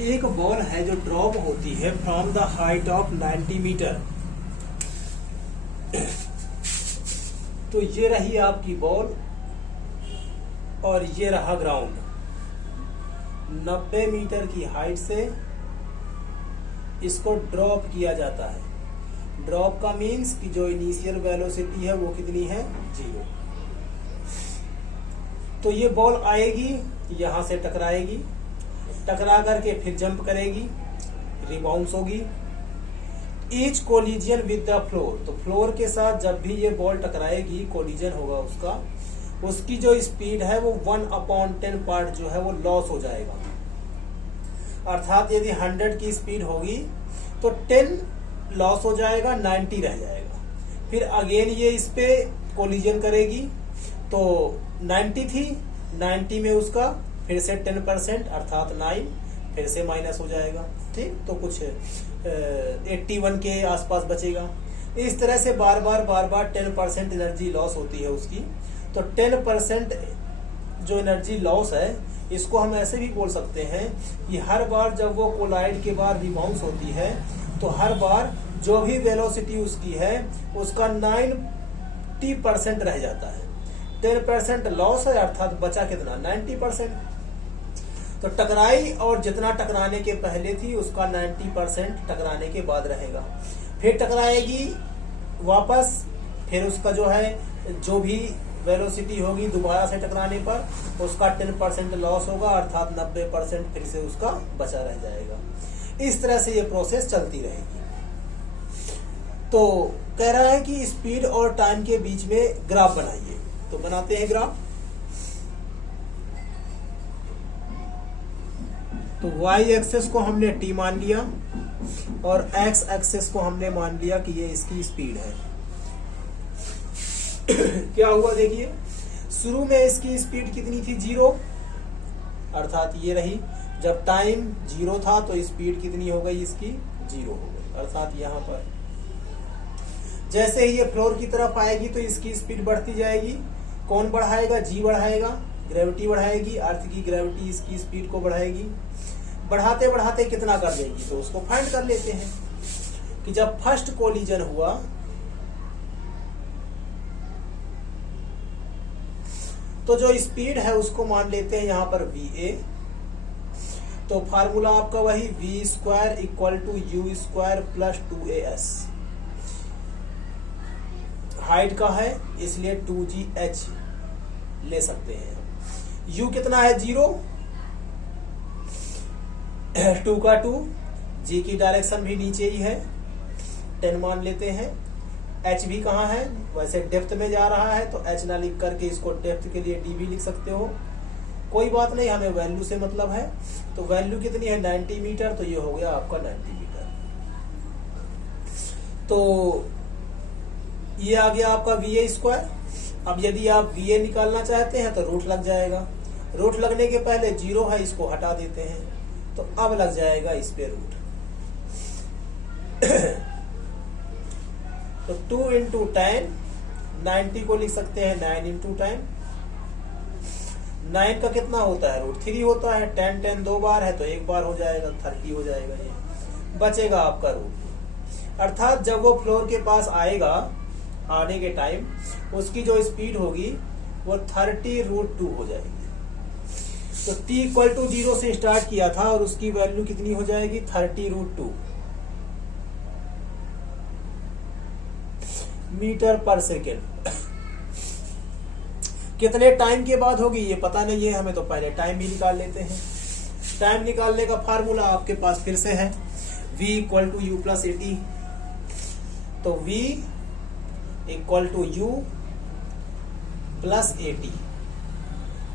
एक बॉल है जो ड्रॉप होती है from the height of 90 metre. तो ये रही आपकी बॉल और ये रहा ग्राउंड। 90 मीटर की हाइट से इसको ड्रॉप किया जाता है। ड्रॉप का मीन्स कि जो इनिशियल वेलोसिटी है वो कितनी है, 0। तो ये बॉल आएगी, यहां से टकराएगी, टकरा करके फिर जंप करेगी, रिबाउंस होगी। Each collision with the floor, तो फ्लोर के साथ जब भी ये बॉल टकराएगी, कोलिजन होगा उसका, उसकी जो स्पीड है वो 1/10 पार्ट जो है वो लॉस हो जाएगा। अर्थात यदि 100 की स्पीड होगी तो 10 लॉस हो जाएगा, 90 रह जाएगा। फिर अगेन ये इस पे कोलिजन करेगी, तो 90 थी, 90 में उसका फिर से 10% अर्थात 9 फिर से माइनस हो जाएगा। ठीक, तो कुछ 81 के आसपास बचेगा। इस तरह से बार बार 10% एनर्जी लॉस होती है उसकी। तो 10% जो एनर्जी लॉस है, इसको हम ऐसे भी बोल सकते हैं कि हर बार जब वो कोलाइड के बाद रिबाउंस होती है तो हर बार जो भी वेलोसिटी उसकी है उसका 90% रह जाता है। 10% लॉस है अर्थात बचा कितना, 90%। तो टकराई और जितना टकराने के पहले थी उसका 90% टकराने के बाद रहेगा। फिर टकराएगी वापस, फिर उसका जो है जो भी वेलोसिटी होगी दोबारा से टकराने पर उसका 10% लॉस होगा अर्थात 90% फिर से उसका बचा रह जाएगा। इस तरह से ये प्रोसेस चलती रहेगी। तो कह रहा है कि स्पीड और टाइम के बीच में ग्राफ बनाइए। तो बनाते हैं ग्राफ। तो y एक्सेस को हमने t मान लिया और x एक्सेस को हमने मान लिया कि ये इसकी स्पीड है। क्या हुआ देखिए, शुरू में इसकी स्पीड कितनी थी, 0, अर्थात ये रही। जब टाइम 0 था तो स्पीड कितनी हो गई इसकी, 0 हो गई, अर्थात यहाँ पर जैसे ही ये फ्लोर की तरफ आएगी तो इसकी स्पीड बढ़ती जाएगी। कौन बढ़ाएगा, जी बढ़ाएगा, ग्रेविटी बढ़ाएगी, अर्थ की ग्रेविटी इसकी स्पीड को बढ़ाएगी। बढ़ाते बढ़ाते कितना कर देगी, तो उसको फाइंड कर लेते हैं कि जब फर्स्ट कोलिजन हुआ तो जो स्पीड है उसको मान लेते हैं यहाँ पर va। तो फार्मूला आपका वही v² = u² + 2as। हाइट का है इसलिए 2gh ले सकते हैं। u कितना है, 0, 2 का 2, g की डायरेक्शन भी नीचे ही है, 10 मान लेते हैं। h भी कहाँ है, वैसे डेप्थ में जा रहा है तो h ना लिख करके इसको डेप्थ के लिए d भी लिख सकते हो, कोई बात नहीं, हमें वैल्यू से मतलब है। तो वैल्यू कितनी है, 90 मीटर, तो ये हो गया आपका 90 मीटर। तो ये आ गया आपका va²। अब यदि आप va निकालना चाहते हैं तो रूट लग जाएगा। रूट लगने के पहले 0 है, इसको हटा देते हैं, तो अब लग जाएगा इस पे रूट। तो 2 × 10, 90 को लिख सकते हैं 9 × 10। 9 का कितना होता है, √3 होता है। 10 10 2 बार है तो एक बार हो जाएगा, 30 हो जाएगा। ये बचेगा आपका रूट। अर्थात जब वो फ्लोर के पास आएगा, आने के टाइम उसकी जो स्पीड होगी वो 30√2 हो जाएगी। तो t = 0 से स्टार्ट किया था और उसकी वैल्यू कितनी हो जाएगी, 30√2 मीटर पर सेकेंड। कितने टाइम के बाद होगी ये पता नहीं है हमें, तो पहले टाइम भी निकाल लेते हैं। टाइम निकालने का फार्मूला आपके पास फिर से है v = u + at। तो v = u + at,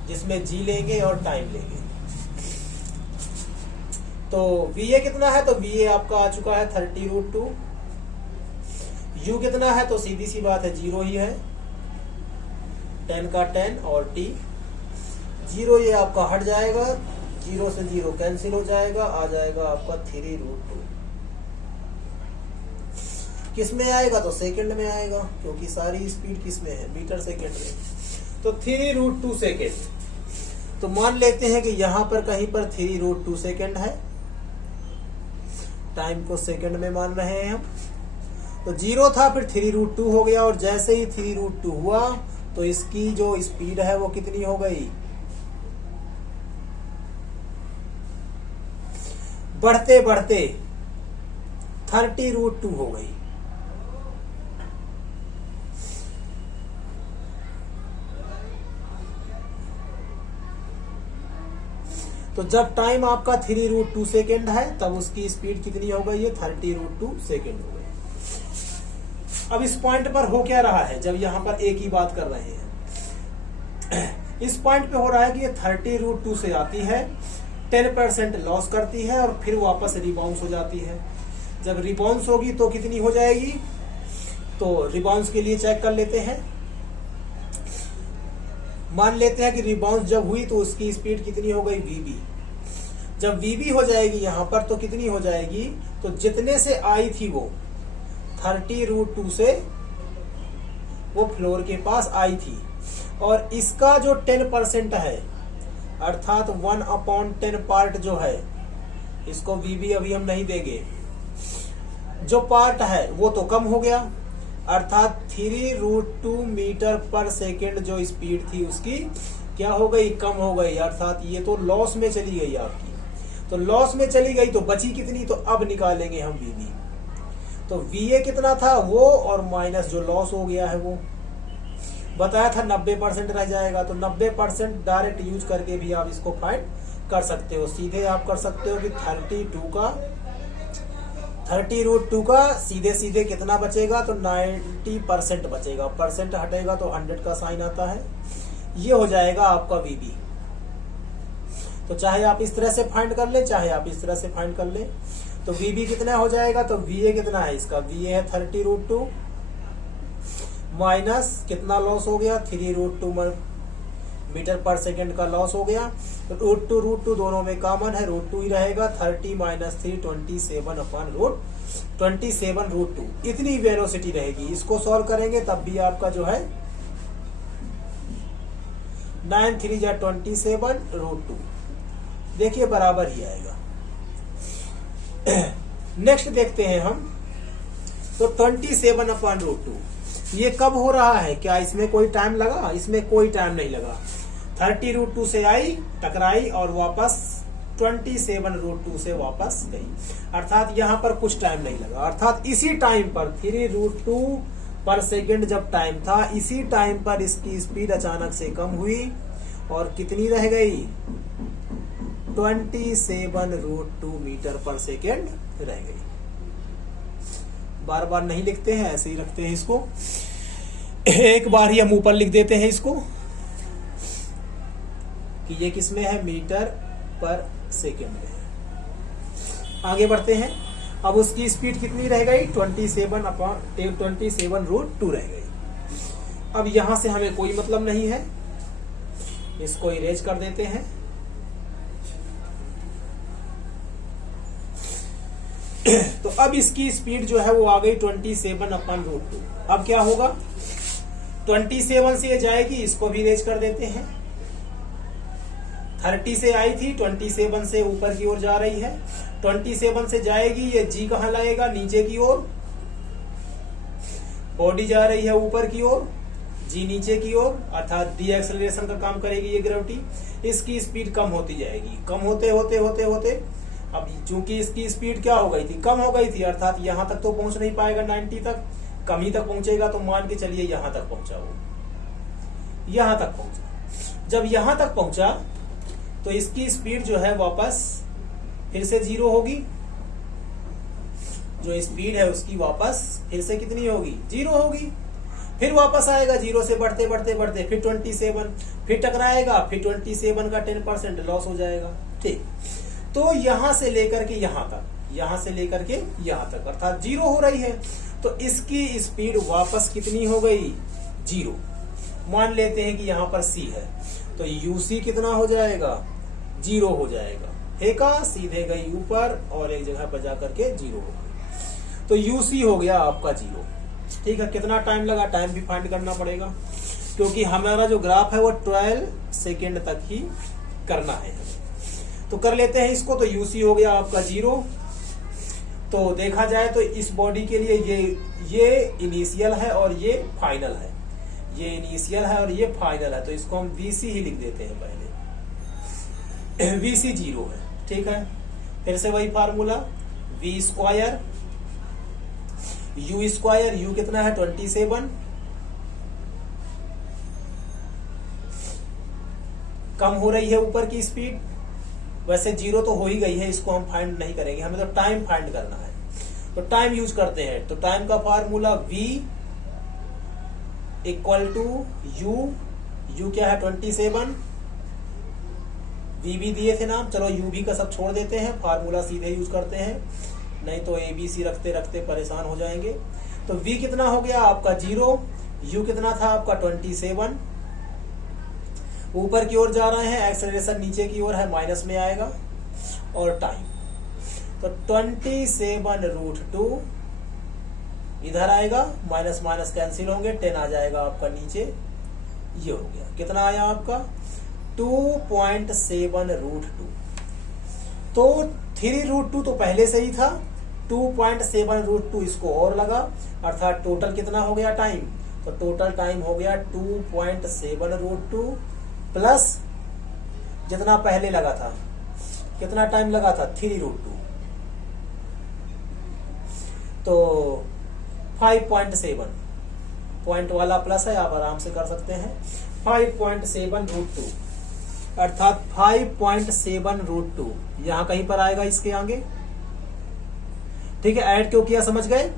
जिसमें g लेंगे और टाइम लेंगे। तो va कितना है, तो va आपका आ चुका है 30√2। u कितना है, तो सीधी सी बात है 0 ही है, 10 का 10 और t 0, ये आपका हट जाएगा, 0 से 0 कैंसिल हो जाएगा, आ जाएगा आपका 3√2। किस में आएगा, तो सेकंड में आएगा, क्योंकि सारी स्पीड किस में है, मीटर सेकंड में। तो 3√2 सेकंड। तो मान लेते हैं कि यहाँ पर कहीं पर 3√2 सेकंड है टाइम को सेकंड में मान रहे हैं हम। तो 0 था, फिर 3√2 हो गया, और जैसे ही 3√2 हुआ तो इसकी जो स्पीड है वो कितनी हो गई, बढ़ते बढ़ते 30√2 हो गई। तो जब टाइम आपका 3√2 सेकेंड है तब उसकी स्पीड कितनी हो गई है, 30√2 सेकेंड हो गई। अब इस पॉइंट पर हो क्या रहा है, जब यहां पर एक ही बात कर रहे हैं, इस पॉइंट पे हो रहा है कि ये 30√2 से आती है, 10% लॉस करती है और फिर वापस रिबाउंस हो जाती है। जब रिबाउंस होगी तो कितनी हो जाएगी, तो रिबाउंस के लिए चेक कर लेते हैं। मान लेते हैं कि रिबाउंस जब हुई तो उसकी स्पीड कितनी हो गई, vb। जब vb हो जाएगी यहां पर तो कितनी हो जाएगी, तो जितने से आई थी वो 30√2 से वो फ्लोर के पास आई थी, और इसका जो 10% है अर्थात 1/10 पार्ट जो है, इसको vb अभी हम नहीं देंगे, जो पार्ट है वो तो कम हो गया, अर्थात 3√2 मीटर पर सेकेंड जो स्पीड थी उसकी क्या हो गई, कम हो गई, अर्थात ये तो लॉस में चली गई आपकी। तो लॉस में चली गई तो बची कितनी, तो अब निकालेंगे हम vb। तो va कितना था वो, और माइनस जो लॉस हो गया है वो बताया था 90% रह जाएगा। तो 90% डायरेक्ट यूज करके भी आप इसको फाइंड कर सकते हो। सीधे आप कर सकते हो कि 30√2 का सीधे सीधे कितना बचेगा, तो 90% बचेगा, परसेंट हटेगा तो 100 का साइन आता है, ये हो जाएगा आपका vb। तो चाहे आप इस तरह से फाइंड कर ले, चाहे आप इस तरह से फाइंड कर ले। तो vb कितना हो जाएगा, तो va कितना है इसका, va है 30√2 माइनस कितना लॉस हो गया, 3√2 मीटर पर सेकेंड का लॉस हो गया। तो √2 दोनों में कॉमन है, √2 ही रहेगा, 30 - 3 27/√2 इतनी वेलोसिटी रहेगी। इसको सॉल्व करेंगे तब भी आपका जो है 9 3 जा 27√2 देखिए बराबर ही आएगा। नेक्स्ट देखते हैं हम, तो 27/√2 ये कब हो रहा है, क्या इसमें कोई टाइम लगा, इसमें कोई टाइम नहीं लगा। 30√2 से आई, टकराई और वापस 27√2 से वापस गई, अर्थात यहां पर कुछ टाइम नहीं लगा। अर्थात इसी टाइम पर 3√2 पर सेकेंड जब टाइम था, इसी टाइम पर इसकी स्पीड अचानक से कम हुई और कितनी रह गई, 27√2 मीटर पर सेकेंड रह गई। बार बार नहीं लिखते हैं, ऐसे ही रखते हैं इसको, एक बार ही हम ऊपर लिख देते हैं इसको कि ये किसमें है, मीटर पर सेकेंड में है। आगे बढ़ते हैं। अब उसकी स्पीड कितनी रह गई, 27/2 रह गई। अब यहां से हमें कोई मतलब नहीं है, इसको इरेज कर देते हैं। तो अब इसकी स्पीड जो है वो आ गई 27/2। अब क्या होगा, 27 से ये जाएगी, इसको भी इरेज कर देते हैं। 30 से आई थी, 27 से ऊपर की ओर जा रही है, 27 से जाएगी, ये जी कहां लगेगा, नीचे की ओर, बॉडी जा रही है ऊपर की ओर, जी नीचे की ओर, अर्थात डी एक्सेलरेशन का काम करेगी ये ग्रेविटी। इसकी स्पीड कम होती जाएगी, कम होते होते होते होते अब चूंकि इसकी स्पीड क्या हो गई थी, कम हो गई थी, अर्थात यहां तक तो पहुंच नहीं पाएगा 90 तक, कम ही तक पहुंचेगा। तो मान के चलिए यहां तक पहुंचा, वो यहां तक पहुंचा। जब यहां तक पहुंचा तो इसकी स्पीड जो है वापस फिर से 0 होगी, जो स्पीड है उसकी वापस फिर से कितनी होगी, 0 होगी। फिर वापस आएगा 0 से बढ़ते बढ़ते बढ़ते, फिर 27, फिर टकराएगा, फिर 27 का 10% लॉस हो जाएगा। ठीक, तो यहां से लेकर के यहां तक, यहां से लेकर के यहां तक, अर्थात 0 हो रही है, तो इसकी स्पीड वापस कितनी हो गई, 0। मान लेते हैं कि यहां पर c है, तो uc कितना हो जाएगा, 0 हो जाएगा। फेंका, सीधे गई ऊपर और एक जगह पर जाकर के 0 हो गई, तो uc हो गया आपका 0। ठीक है, कितना टाइम लगा, टाइम भी फाइंड करना पड़ेगा, क्योंकि हमारा जो ग्राफ है वो 12 सेकेंड तक ही करना है। तो कर लेते हैं इसको, तो uc हो गया आपका 0। तो देखा जाए तो इस बॉडी के लिए ये इनिशियल है और ये फाइनल है, ये इनिशियल है और ये फाइनल है, तो इसको हम VC ही लिख देते हैं पहले। VC 0 है, ठीक है। फिर से वही formula, V square U square, U कितना है 27, कम हो रही है ऊपर की स्पीड, वैसे 0 तो हो ही गई है, इसको हम फाइंड नहीं करेंगे, हमें तो टाइम फाइंड करना है, तो टाइम यूज करते हैं। तो टाइम का formula V equal to U क्या है 27, V भी दिए थे नाम, चलो U भी का सब छोड़ देते हैं, फार्मूला सीधे यूज करते हैं, नहीं तो ABC रखते रखते परेशान हो जाएंगे। तो V कितना हो गया आपका 0, U कितना था आपका 27, ऊपर की ओर जा रहे हैं, एक्सेलरेशन नीचे की ओर है, माइनस में आएगा, और टाइम तो 27√2 इधर आएगा, माइनस माइनस कैंसिल होंगे, 10 आ जाएगा आपका नीचे, ये हो गया, कितना आया आपका 2.7√2। तो 3√2 तो पहले से ही था, 2.7√2 इसको और लगा, अर्थात टोटल कितना हो गया टाइम, तो टोटल टाइम हो गया 2.7√2 प्लस जितना पहले लगा था, कितना टाइम लगा था 3√2, तो 5.7 पॉइंट वाला प्लस है, आप आराम से कर सकते हैं, 5.7√2 अर्थात 5.7√2 यहां कहीं पर आएगा इसके आगे, ठीक है। ऐड क्यों किया समझ गए,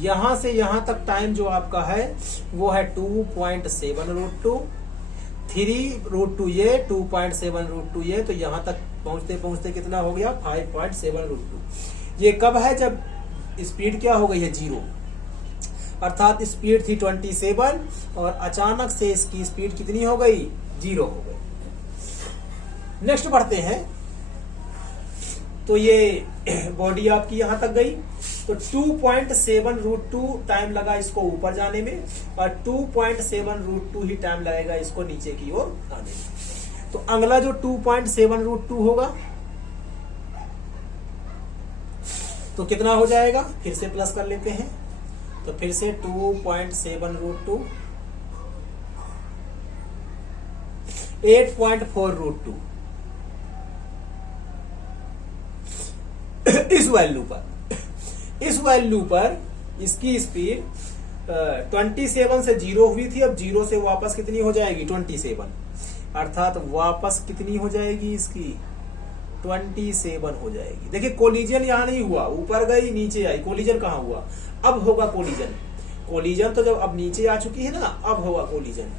यहां से यहां तक टाइम जो आपका है वो है 2.7√2, 3√2 ये, 2.7√2 ये, तो यहां तक पहुंचते पहुंचते कितना हो गया 5.7√2। ये कब है, जब स्पीड क्या हो गई है 0, अर्थात स्पीड थी 27 और अचानक से इसकी स्पीड कितनी हो गई 0 हो गई। नेक्स्ट बढ़ते हैं, तो ये बॉडी आपकी यहां तक गई, तो 2.7√2 टाइम लगा इसको ऊपर जाने में, और 2.7√2 ही टाइम लगेगा इसको नीचे की ओर आने में। तो अगला जो 2.7√2 होगा तो कितना हो जाएगा, फिर से प्लस कर लेते हैं, तो फिर से 2.7√2 8.4√2 इस वैल्यू पर इसकी स्पीड 27 से 0 हुई थी, अब 0 से वापस कितनी हो जाएगी 27, अर्थात वापस कितनी हो जाएगी इसकी 27 हो जाएगी। देखिए कोलिजन यहां नहीं हुआ, ऊपर गई नीचे आई, कोलिजन कहां हुआ, अब होगा कोलिजन तो जब अब नीचे आ चुकी है ना, अब होगा कोलिजन,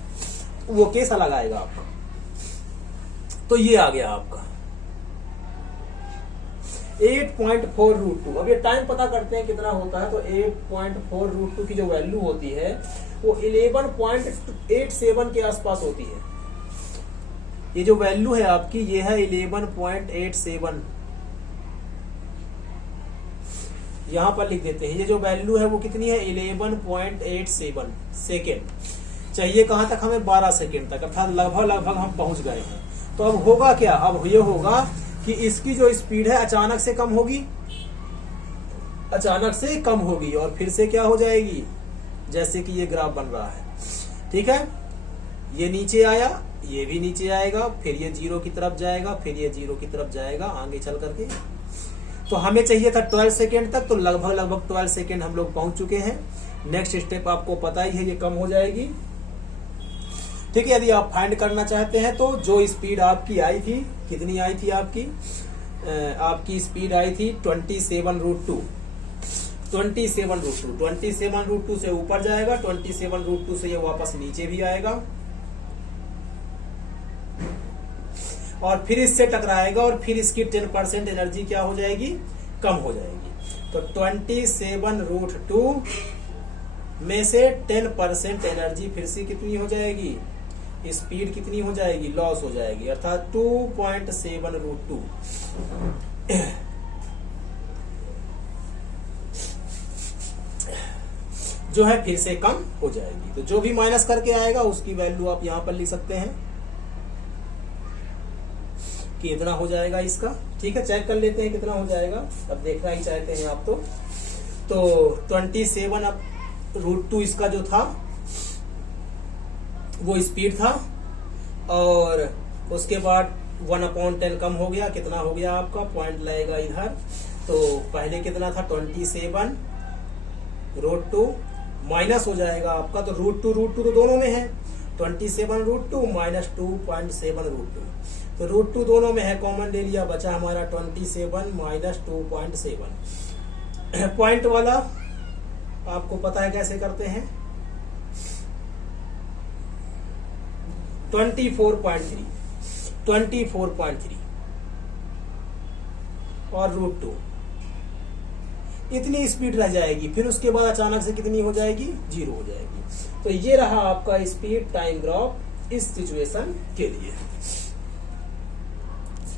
वो केस अलग आएगा आपका। तो ये आ गया आपका 8.4√2। अब ये टाइम पता करते हैं कितना होता है, तो 8.4√2 की जो वैल्यू होती है वो 11.87 के आसपास होती है। ये जो वैल्यू है आपकी ये है 11.87, यहां पर लिख देते हैं। ये जो वैल्यू है वो कितनी है 11.87 सेकेंड। चाहिए कहां तक हमें 12 सेकेंड तक, अर्थात लगभग हम पहुंच गए हैं। तो अब होगा क्या, अब ये होगा कि इसकी जो स्पीड है अचानक से कम होगी, अचानक से कम होगी और फिर से क्या हो जाएगी, जैसे कि ये ग्राफ बन रहा है, ठीक है। ये नीचे आया, ये भी नीचे आएगा, फिर ये 0 की तरफ जाएगा, फिर ये 0 की तरफ जाएगा आगे चल करके। तो हमें चाहिए था 12 सेकेंड तक, तो लगभग 12 सेकेंड हम लोग पहुंच चुके हैं। नेक्स्ट स्टेप आपको पता ही है, ये कम हो जाएगी, ठीक है। यदि आप फाइंड करना चाहते हैं तो जो स्पीड आपकी आई थी, कितनी आई थी आपकी स्पीड आई थी 27√2 27√2 से ऊपर जाएगा, 27√2 से ये वापस नीचे भी आएगा और फिर इससे टकराएगा और फिर इसकी 10% एनर्जी क्या हो जाएगी, कम हो जाएगी। तो 27√2 में से 10% एनर्जी फिर से कितनी हो जाएगी, स्पीड कितनी हो जाएगी, लॉस हो जाएगी, अर्थात 2.7√2 जो है फिर से कम हो जाएगी। तो जो भी माइनस करके आएगा उसकी वैल्यू आप यहां पर लिख सकते हैं कि इतना हो जाएगा इसका। ठीक है, चेक कर लेते हैं कितना हो जाएगा। अब देखना ही चाहते हैं आप तो 27 अब √2 इसका जो था वो स्पीड था, और उसके बाद 1/10 कम हो गया। कितना हो गया आपका, पॉइंट लगेगा इधर। तो पहले कितना था 27 √2 माइनस हो जाएगा आपका, तो √2 तो दोनों में है, 27 √2 माइनस 2.7 √2, तो √2 दोनों में है, कॉमन ले लिया, बचा हमारा 27 माइनस 2.7। पॉइंट वाला आपको पता है कैसे करते हैं, 24.3 और √2, इतनी स्पीड रह जाएगी। फिर उसके बाद अचानक से कितनी हो जाएगी, 0 हो जाएगी। तो ये रहा आपका स्पीड टाइम ग्राफ इस सिचुएशन के लिए।